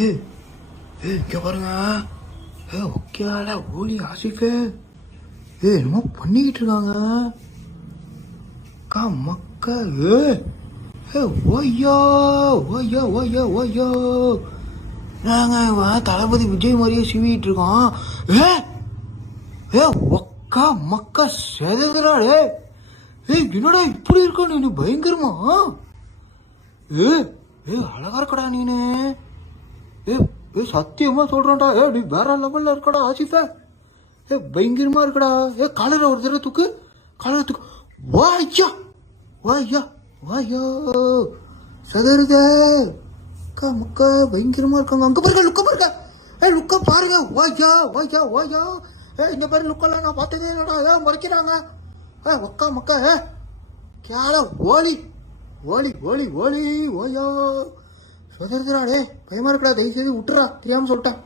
ஏய் ஏய் இங்க பாருங்க. ஓகேடா ஓலி ஆசிஃபே. என்னமோ பண்ணிக்கிட்டு இருக்காங்க. அக்கா மக்கா. ஓய்யோ ஓய்யோ ஓய்யோ ஓய்யோ. நாங்க தளபதி விஜய் மாதிரியே சிவிட்டு இருக்கோம். ஒக்கா மக்கா செதறா. என்னடா இப்படி இருக்க நீ பயங்கரமா. அழகா இருக்கடா நீனு. சத்தியமா சொல்றேன்டா. நீ வேற லெவல்ல இருக்கடா ஆசிஃபே. பயங்கரமா இருக்கடா. காலரை ஒரு தடவை தூக்கு. காலரை தூக்கு. வாய்யா வாய்யா வாயோ சதருத. அக்கா மக்கா பயங்கரமா இருக்காங்க. அங்க பாருங்க லுக்க பாருங்க. லுக்க பாருங்க. வாய்யா வாய்யா வாயா. இந்த மாதிரி லுக்கெல்லாம் நான் பார்த்ததே இல்லடா. மறைக்கிறாங்க. ஒக்கா மக்கா. கேள ஓலி ஓலி ஓலி ஓலி ஓயோ சதருதுடா. பயமா இருக்கடா. தயவு செய்து விட்டுறா. தெரியாம சொல்லிட்டேன்.